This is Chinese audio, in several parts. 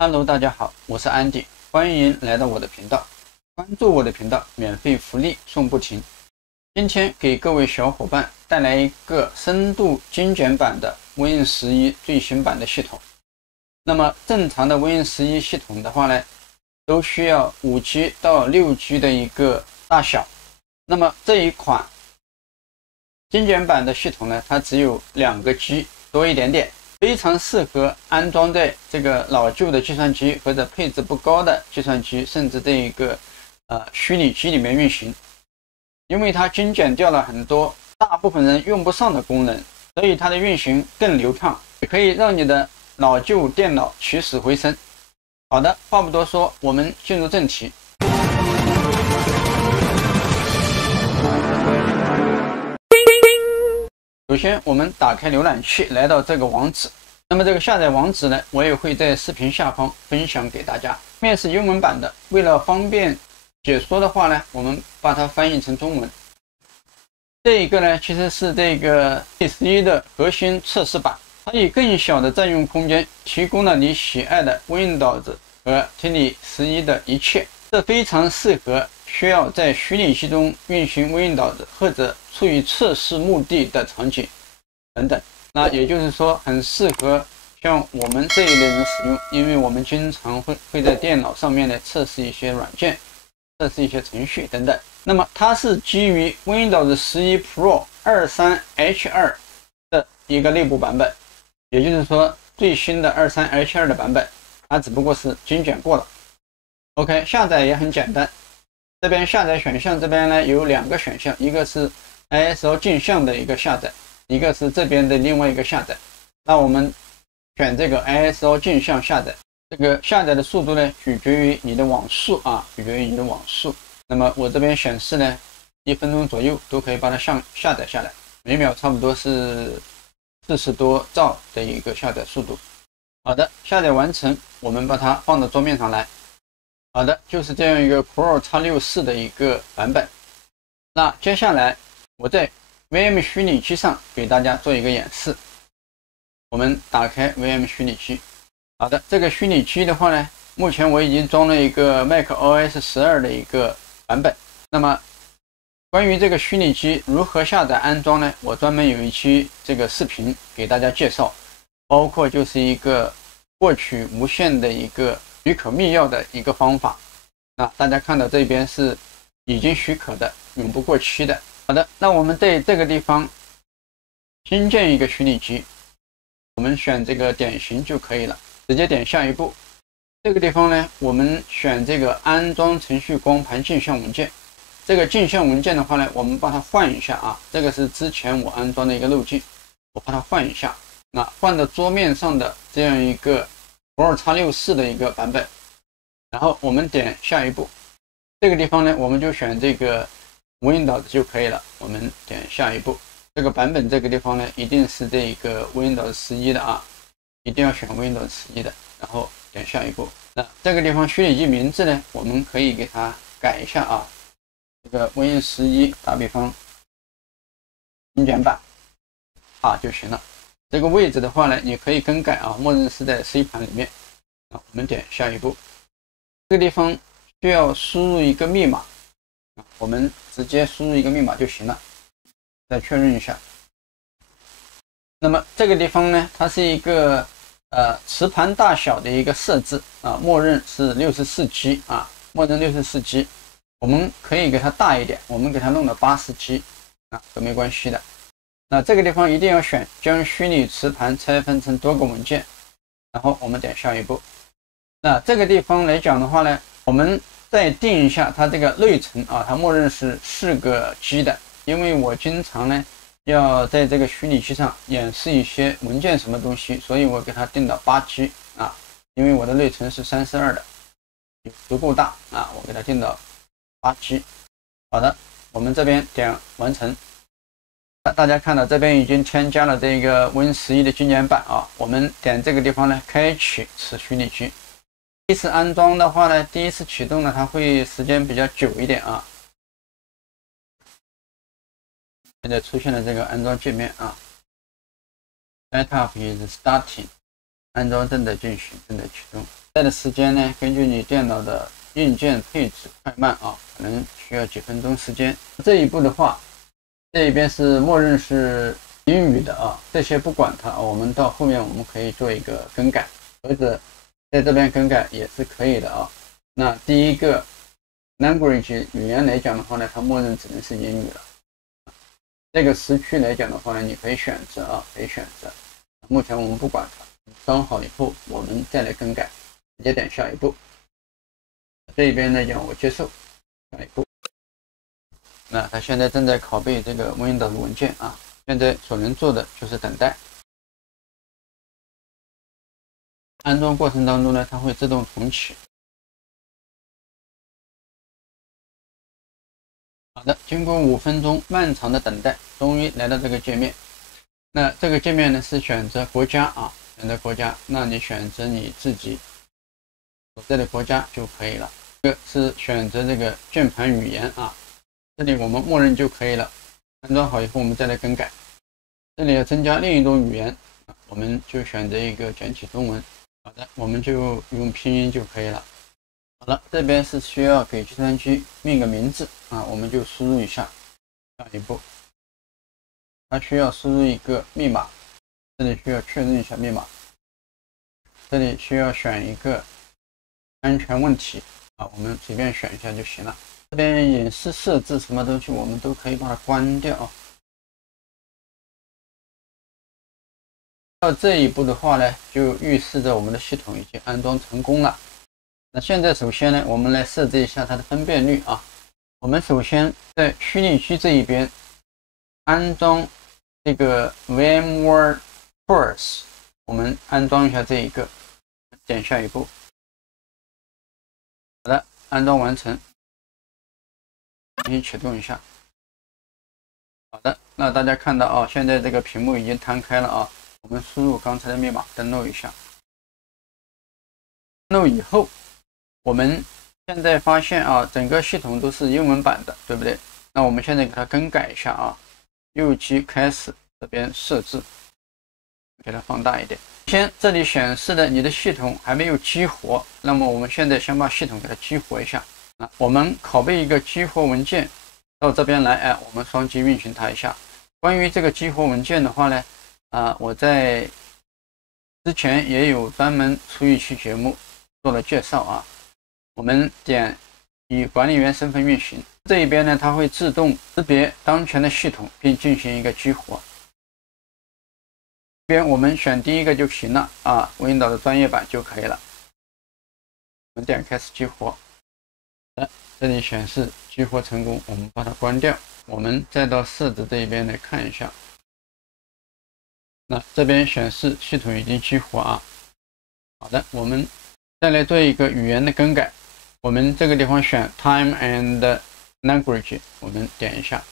Hello，大家好，我是安迪，欢迎来到我的频道，关注我的频道，免费福利送不停。今天给各位小伙伴带来一个深度精简版的 Win11 最新版的系统。那么正常的 Win11 系统的话呢，都需要5G 到6G 的一个大小。那么这一款精简版的系统呢，它只有2个 G 多一点点。非常适合安装在这个老旧的计算机或者配置不高的计算机，甚至这一个虚拟机里面运行，因为它精简掉了很多大部分人用不上的功能，所以它的运行更流畅，也可以让你的老旧电脑起死回生。好的，话不多说，我们进入正题。首先，我们打开浏览器，来到这个网址。那么这个下载网址呢，我也会在视频下方分享给大家。面是英文版的，为了方便解说的话呢，我们把它翻译成中文。这一个呢，其实是这个 T11 的核心测试版，它以更小的占用空间，提供了你喜爱的 Windows 和 T11 的一切。这非常适合需要在虚拟机中运行 Windows 或者出于测试目的的场景等等。那也就是说，很适合像我们这一类人使用，因为我们经常会在电脑上面呢测试一些软件、测试一些程序等等。那么它是基于 Windows 11 Pro 23H2 的一个内部版本，也就是说最新的 23H2 的版本，它只不过是精简过了。OK， 下载也很简单。这边下载选项这边呢有2个选项，一个是 ISO 镜像的一个下载，一个是这边的另外一个下载。那我们选这个 ISO 镜像下载，这个下载的速度呢取决于你的网速啊，取决于你的网速。那么我这边显示呢，1分钟左右都可以把它下载下来，每秒差不多是40多兆的一个下载速度。好的，下载完成，我们把它放到桌面上来。好的，就是这样一个 Pro X64 的一个版本。那接下来我在 VM 虚拟机上给大家做一个演示。我们打开 VM 虚拟机。好的，这个虚拟机的话呢，目前我已经装了一个 macOS 12的一个版本。那么关于这个虚拟机如何下载安装呢，我专门有一期这个视频给大家介绍，包括就是一个获取无线的一个许可密钥的一个方法。那大家看到这边是已经许可的，永不过期的。好的，那我们在这个地方新建一个虚拟机，我们选这个点形就可以了，直接点下一步。这个地方呢，我们选这个安装程序光盘镜像文件。这个镜像文件的话呢，我们把它换一下啊，这个是之前我安装的一个漏镜，我把它换一下。那换到桌面上的这样一个 Pro X64 的一个版本，然后我们点下一步。这个地方呢，我们就选这个 Windows 就可以了。我们点下一步，这个版本这个地方呢，一定是这个 Windows 11的啊，一定要选 Windows 11的。然后点下一步。那这个地方虚拟机名字呢，我们可以给它改一下啊，这个 Win11 打比方精简版啊就行了。这个位置的话呢，你可以更改啊，默认是在 C 盘里面。我们点下一步，这个地方需要输入一个密码，我们直接输入一个密码就行了。再确认一下。那么这个地方呢，它是一个磁盘大小的一个设置啊，默认是64G 啊，默认64G。我们可以给它大一点，我们给它弄到80G 啊，都没关系的。那这个地方一定要选将虚拟磁盘拆分成多个文件，然后我们点下一步。那这个地方来讲的话呢，我们再定一下它这个内存啊，它默认是4个 G 的，因为我经常呢要在这个虚拟机上演示一些文件什么东西，所以我给它定到8G 啊，因为我的内存是32的，足够大啊，我给它定到8G。好的，我们这边点完成。大家看到这边已经添加了这个 Win11 的精简版啊，我们点这个地方呢，开启此虚拟机。第一次安装的话呢，第一次启动呢，它会时间比较久一点啊。现在出现了这个安装界面啊 ，Setup is starting， 安装正在进行，正在启动。待的时间呢，根据你电脑的硬件配置快慢啊，可能需要几分钟时间。这一步的话，这一边是默认是英语的啊，这些不管它，我们到后面我们可以做一个更改，或者在这边更改也是可以的啊。那第一个 language 语言来讲的话呢，它默认只能是英语了。这个时区来讲的话呢，你可以选择啊，可以选择。目前我们不管它，装好以后我们再来更改，直接点下一步。这边来讲我接受，下一步。那它现在正在拷贝这个 Windows 文件啊，现在所能做的就是等待。安装过程当中呢，它会自动重启。好的，经过5分钟漫长的等待，终于来到这个界面。那这个界面呢是选择国家啊，选择国家，那你选择你自己所在的国家就可以了。这个是选择这个键盘语言啊，这里我们默认就可以了。安装好以后，我们再来更改。这里要增加另一种语言，我们就选择一个简体中文。好的，我们就用拼音就可以了。好了，这边是需要给计算机命个名字啊，我们就输入一下。下一步，它需要输入一个密码，这里需要确认一下密码。这里需要选一个安全问题啊，我们随便选一下就行了。这边隐私设置什么东西，我们都可以把它关掉啊。到这一步的话呢，就预示着我们的系统已经安装成功了。那现在首先呢，我们来设置一下它的分辨率啊。我们首先在虚拟机这一边安装这个 VMware Force， 我们安装一下这一个，点下一步。好的，安装完成，重新启动一下。好的，那大家看到啊，现在这个屏幕已经摊开了啊。我们输入刚才的密码，登录一下。登录以后，我们现在发现啊，整个系统都是英文版的，对不对？那我们现在给它更改一下啊，右击开始，这边设置，给它放大一点。先这里显示的你的系统还没有激活，那么我们现在先把系统给它激活一下。啊，我们拷贝一个激活文件到这边来，哎，我们双击运行它一下。关于这个激活文件的话呢，我在之前也有专门出一期节目做了介绍啊。我们点以管理员身份运行，这一边呢，它会自动识别当前的系统并进行一个激活。这边我们选第一个就行了啊 ，Windows 的专业版就可以了。我们点开始激活，这里显示激活成功，我们把它关掉。我们再到设置这一边来看一下。那这边显示系统已经激活啊。好的，我们再来做一个语言的更改。我们这个地方选 Time and Language， 我们点一下。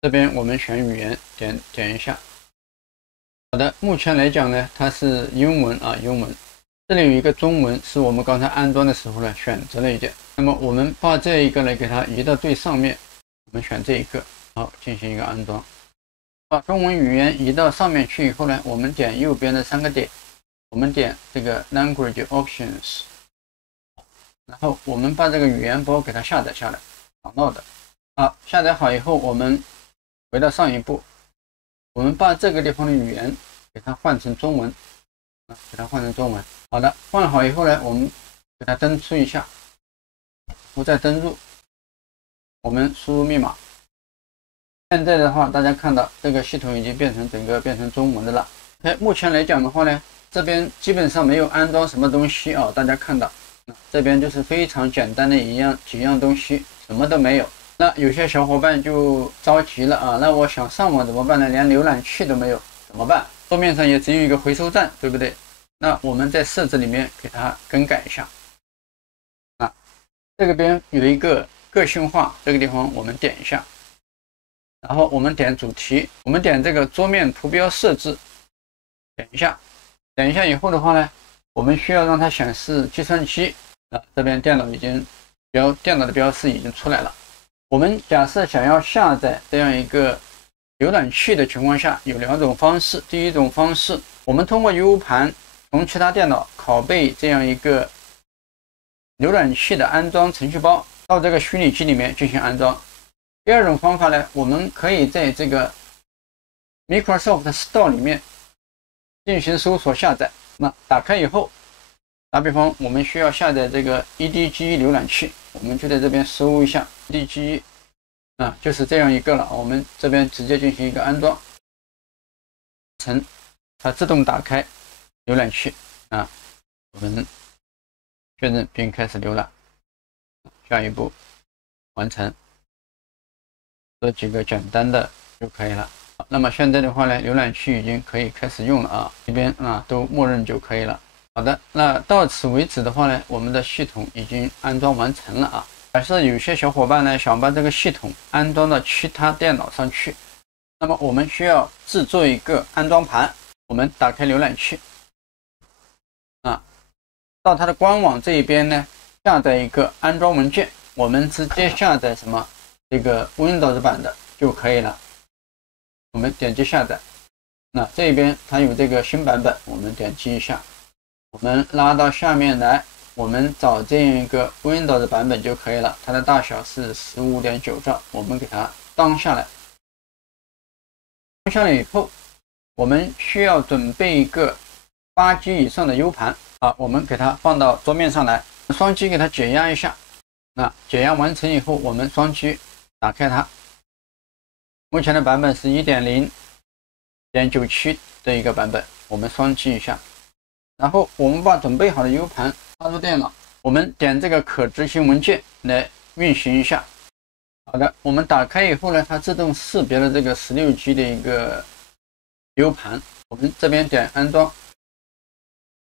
这边我们选语言，点一下。好的，目前来讲呢，它是英文啊，英文。这里有一个中文，是我们刚才安装的时候呢选择了一点。那么我们把这一个呢给它移到最上面，我们选这一个，好，进行一个安装。把中文语言移到上面去以后呢，我们点右边的3个点，我们点这个 Language Options， 然后我们把这个语言包给它下载下来 ，download。好，下载好以后，我们回到上一步，我们把这个地方的语言给它换成中文，给它换成中文。好的，换好以后呢，我们给它登出一下，我再登入，我们输入密码。现在的话，大家看到这个系统已经整个变成中文的了。目前来讲的话呢，这边基本上没有安装什么东西啊，大家看到，这边就是非常简单的几样东西，什么都没有。那有些小伙伴就着急了啊，那我想上网怎么办呢？连浏览器都没有，怎么办？桌面上也只有一个回收站，对不对？那我们在设置里面给它更改一下。这个边有一个个性化，这个地方我们点一下。然后我们点主题，我们点这个桌面图标设置，点一下以后的话呢，我们需要让它显示计算机这边电脑的标识已经出来了。我们假设想要下载这样一个浏览器的情况下，有2种方式。第一种方式，我们通过 U 盘从其他电脑拷贝这样一个浏览器的安装程序包到这个虚拟机里面进行安装。第二种方法呢，我们可以在这个 Microsoft Store 里面进行搜索下载。那打开以后，打比方我们需要下载这个 EDGE 浏览器，我们就在这边搜一下 EDGE， 就是这样一个了。我们这边直接进行一个安装，它自动打开浏览器我们确认并开始浏览，下一步完成，这几个简单的就可以了。那么现在的话呢，浏览器已经可以开始用了这边都默认就可以了。好的，那到此为止的话呢，我们的系统已经安装完成了假设有些小伙伴呢想把这个系统安装到其他电脑上去，那么我们需要制作一个安装盘。我们打开浏览器到它的官网这一边呢，下载一个安装文件，我们直接下载什么这个 Windows 版的就可以了。我们点击下载，那这边它有这个新版本，我们点击一下，我们拉到下面来，我们找这样一个 Windows 版本就可以了，它的大小是 15.9 兆，我们给它当下来。当下来以后，我们需要准备一个8G 以上的 U 盘我们给它放到桌面上来，双击给它解压一下。解压完成以后，我们双击打开它。目前的版本是 1.0.97 的一个版本，我们双击一下，然后我们把准备好的 U 盘插入电脑，我们点这个可执行文件来运行一下。好的，我们打开以后呢，它自动识别了这个 16G 的一个 U 盘，我们这边点安装，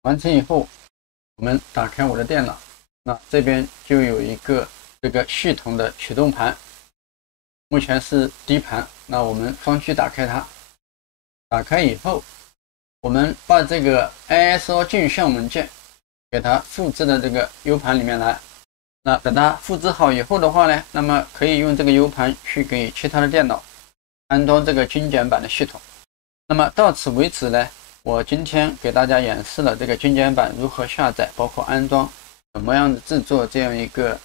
完成以后，我们打开我的电脑，那这边就有一个这个系统的启动盘，目前是D盘，那我们双击打开它，打开以后，我们把这个 ISO 镜像文件给它复制到这个 U 盘里面来。那等它复制好以后的话呢，那么可以用这个 U 盘去给其他的电脑安装这个精简版的系统。那么到此为止呢，我今天给大家演示了这个精简版如何下载，包括安装，怎么样的制作这样一个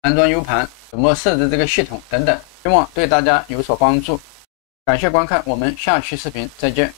安装 U 盘，怎么设置这个系统等等，希望对大家有所帮助。感谢观看，我们下期视频再见。